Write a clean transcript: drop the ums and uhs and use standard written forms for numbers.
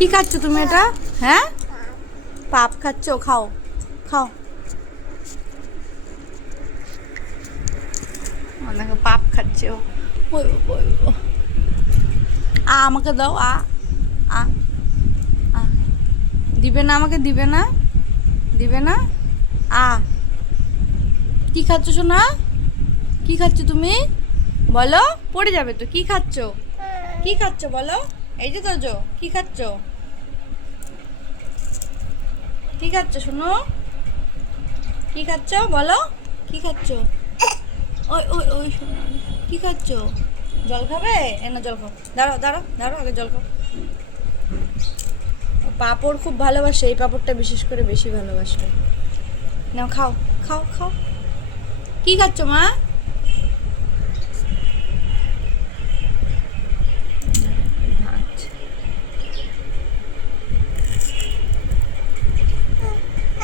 কি খাচ্ছ তুমি এটা? হ্যাঁ, পাপ খাচ্ছ? খাও খাও। অনেক পাপ খাচ্ছে ও। ওই ওই ও। আমাকে দাও। আ আ দিবে না আমাকে? দিবে না? দিবে না? আ কি খাচ্ছ সোনা? কি খাচ্ছ তুমি? বলো, পড়ে যাবে তো। কি খাচ্ছ? কি খাচ্ছ বলো? এই যে তোজো, কি খাচ্ছ? কি খাচ্ছ শুনো? কি খাচ্ছ বলো? কি খাচ্ছ? ওই ওই ওই শোনো, কি খাচ্ছ? জল খাবে? এ না, জল খাও। দাঁড়াও দাঁড়াও দাঁড়াও, আগে জল খাও। পাঁপড় খুব ভালোবাসে, এই পাঁপড়টা বিশেষ করে বেশি ভালোবাসে। নাও খাও, খাও খাও। কি খাচ্ছ মা?